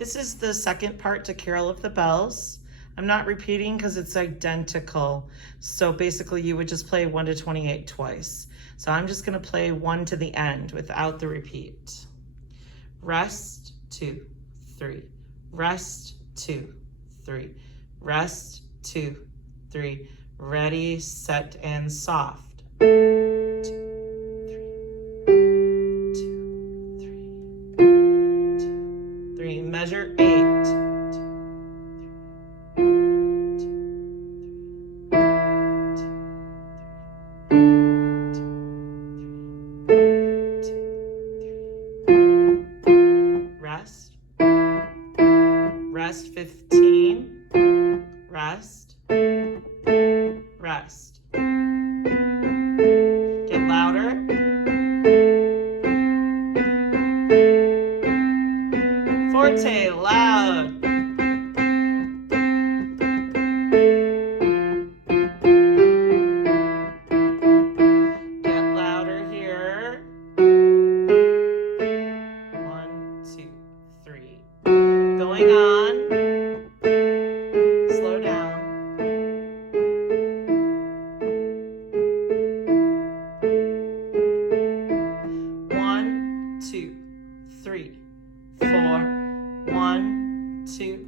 This is the second part to Carol of the Bells. I'm not repeating because it's identical. So basically you would just play 1 to 28 twice. So I'm just gonna play 1 to the end without the repeat. Rest, 2, 3. Rest, 2, 3. Rest, 2, 3. Ready, set, and soft. 2, 3. 2, 3. 2, 3. Measure 8. 2, 3. Rest. Rest 15. Rest. Rest. Get louder. Forte, loud. Get louder here. 1, 2, 3. Going on. Slow down. 1, 2, 3, 4. 1, 2,